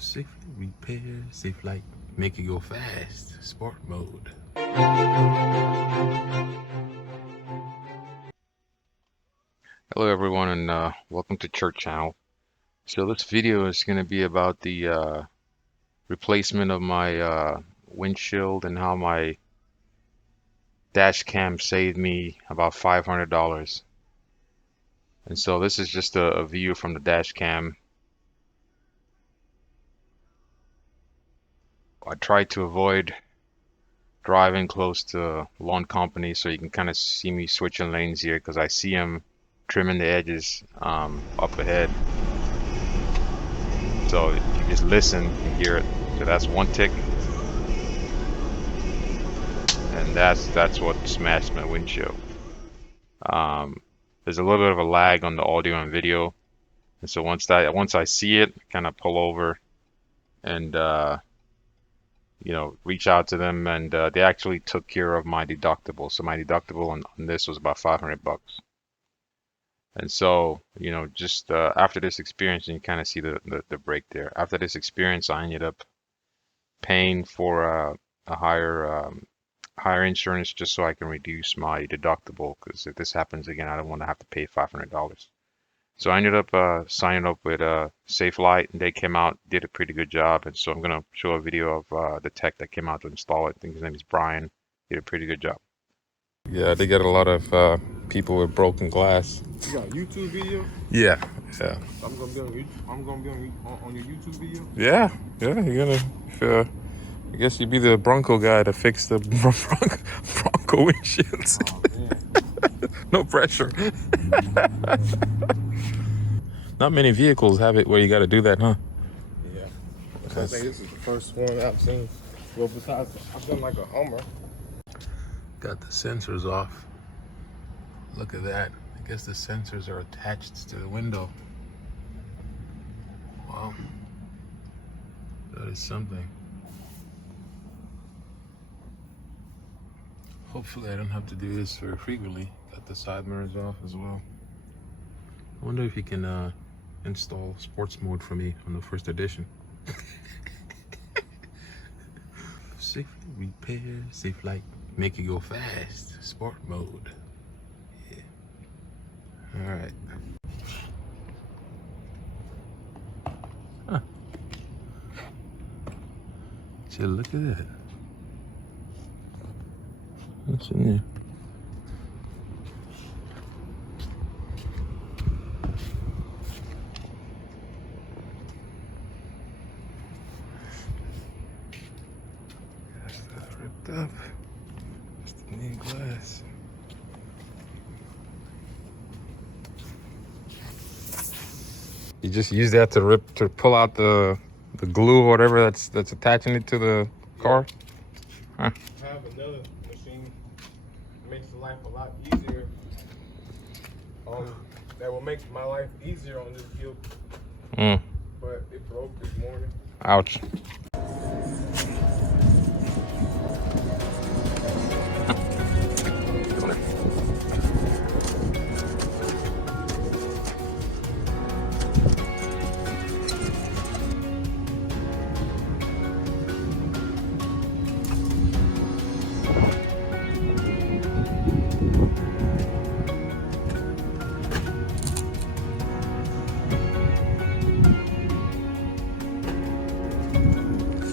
Safe repair, safe light, make it go fast, sport mode. Hello everyone, and welcome to Church Channel. So this video is going to be about the replacement of my windshield and how my dash cam saved me about $500. And so this is just a view from the dash cam. I try to avoid driving close to lawn company so you can kind of see me switching lanes here because I see them trimming the edges up ahead. So if you just listen and hear it. So that's one tick, and that's what smashed my windshield. There's a little bit of a lag on the audio and video, and so once I see it, kind of pull over and reach out to them, and they actually took care of my deductible. So my deductible on this was about $500. And so, just after this experience, and you kind of see the break there. After this experience, I ended up paying for a higher insurance just so I can reduce my deductible, because if this happens again, I don't want to have to pay $500. So I ended up signing up with Safe Light, and they came out, did a pretty good job. And so I'm going to show a video of the tech that came out to install it. I think his name is Brian. Did a pretty good job. Yeah, they get a lot of people with broken glass. You got a YouTube video? Yeah. I'm gonna be on your YouTube video. Yeah. You're gonna. I guess you'd be the Bronco guy to fix the Bronco windshields. Oh, No pressure. Not many vehicles have it where you got to do that, huh? Yeah. I think this is the first one I've seen. Well, besides, I've done like a Hummer. Got the sensors off. Look at that. I guess the sensors are attached to the window. Wow. That is something. Hopefully I don't have to do this very frequently. Got the side mirrors off as well. I wonder if you can install sports mode for me on the first edition. Safe repair, safe light, make it go fast, sport mode. Yeah. All right. Huh. So look at that. What's in there? That's ripped up. Just the new glass. You just use that to pull out the glue or whatever that's attaching it to the car? Huh. I have another machine that makes life a lot easier. That will make my life easier on this field. But it broke this morning. Ouch.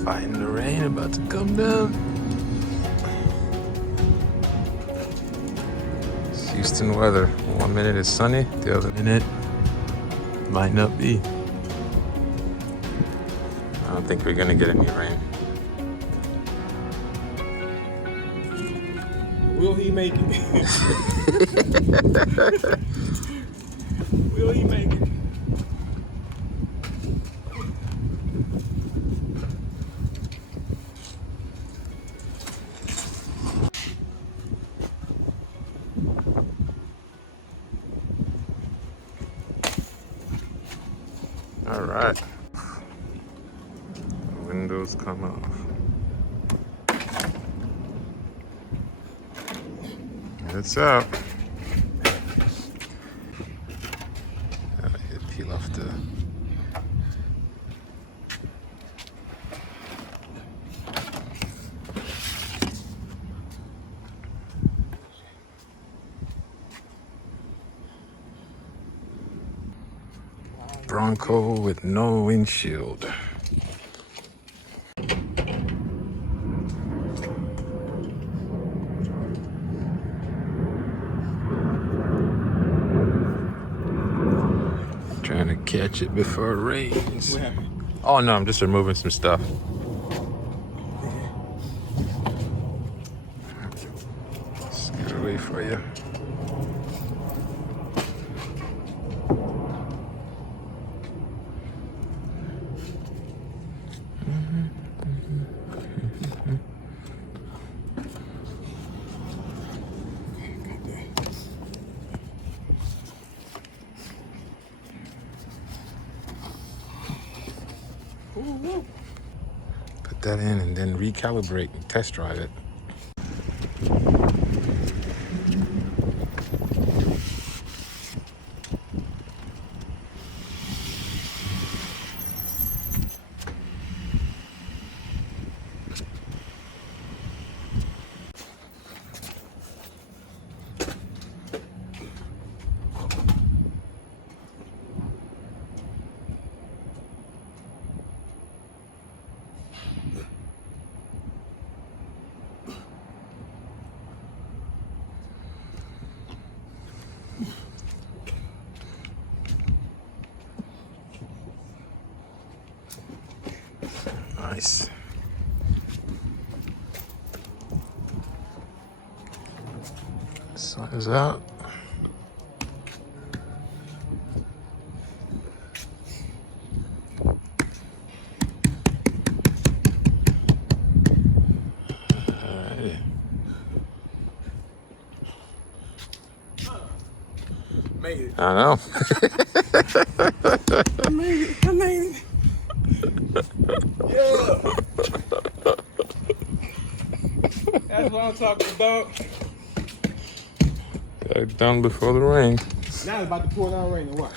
Fighting the rain about to come down. It's Houston weather. 1 minute is sunny, the other minute might not be. I don't think we're gonna get any rain. Will he make it? Will he make it? All right. The windows come off. It's out. Peel off the Bronco with no windshield. Trying to catch it before it rains. What happened? Oh no, I'm just removing some stuff. Scoot away for you. Put that in and then recalibrate and test drive it. Nice. Sun is out. Alrighty. Made it. I know. I made it. I made it. Yeah. That's what I'm talking about. Got it done before the rain. Now it's about to pour down rain and what?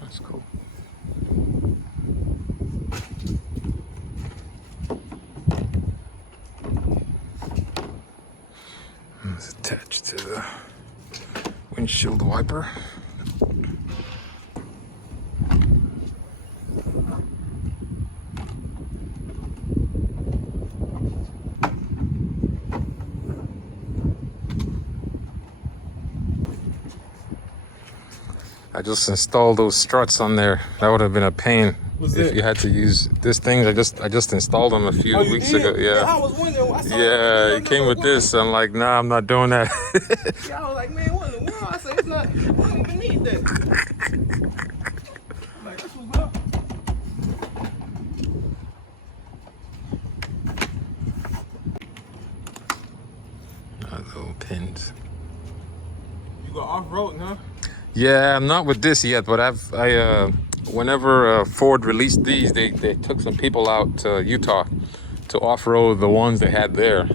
That's cool. It's attached to the windshield wiper. I just installed those struts on there. That would have been a pain if you had to use these things. I just installed them a few weeks ago. Yeah. I was wondering. I saw Yeah, it came with this. I'm like, nah, I'm not doing that. Yeah, I was like, man, what in the world? I said, it's not. I don't even need that. I'm like, that's what's up. Little pins. You go off road, huh? Yeah, I'm not with this yet, but whenever Ford released these, they took some people out to Utah to off-road the ones they had there.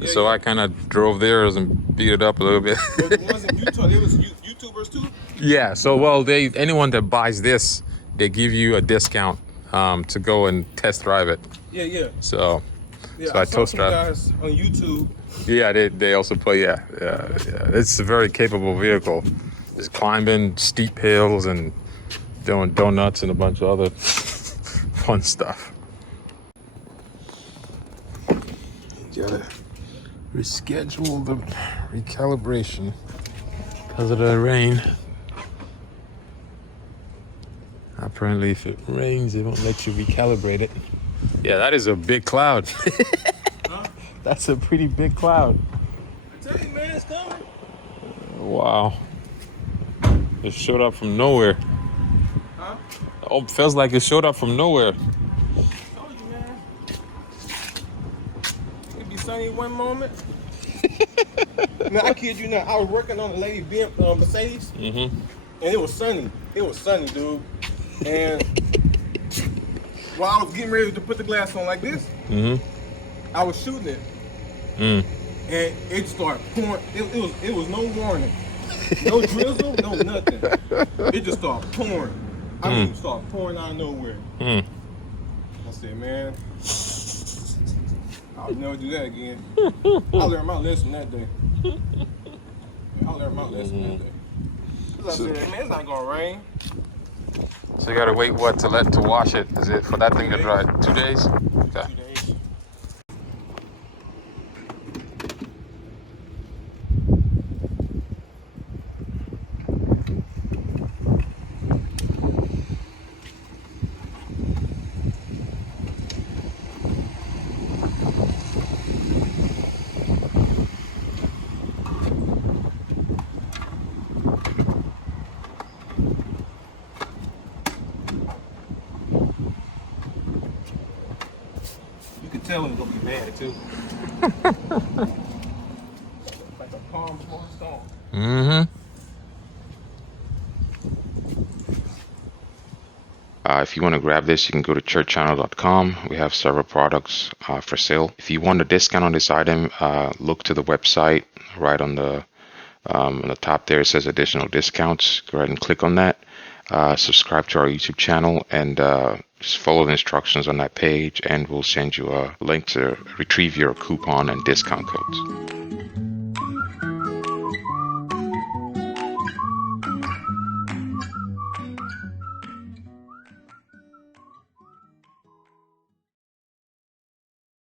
Yeah, so yeah. I kind of drove theirs and beat it up a little bit. But the ones in Utah, they was YouTubers too? Yeah, so well, anyone that buys this, they give you a discount to go and test drive it. Yeah, yeah. So Yeah, I I saw toast some drive. guys on YouTube. Yeah, they also play. Yeah. It's a very capable vehicle. It's climbing steep hills and doing donuts and a bunch of other fun stuff. You gotta reschedule the recalibration because of the rain. Apparently, if it rains, it won't let you recalibrate it. Yeah, that is a big cloud. Huh? That's a pretty big cloud. I tell you, man, it's coming. Wow. It showed up from nowhere. Huh? Oh, feels like it showed up from nowhere. Told you, man. It'd be sunny one moment. Man, I kid you not. I was working on a lady Mercedes, Mm-hmm. and it was sunny. It was sunny, dude. And while I was getting ready to put the glass on like this, Mm-hmm. I was shooting it, Mm. and it started pouring. It was no warning, no drizzle, no nothing. It just started pouring. I mean, it started pouring out of nowhere. Mm. I said, man, I I'll never do that again. I learned my lesson that day. I learned my lesson that day. Cause I said, man, it's not gonna rain. So you gotta wait what to wash it? Is it for that thing to dry? 2 days? Okay. 2 days. You can tell when it's gonna be bad too. Like a calm before a storm. Mm-hmm. If you want to grab this, you can go to churchchannel.com. We have several products for sale. If you want a discount on this item, look to the website right on the top there. It says additional discounts. Go ahead and click on that. Subscribe to our YouTube channel and just follow the instructions on that page, and we'll send you a link to retrieve your coupon and discount codes.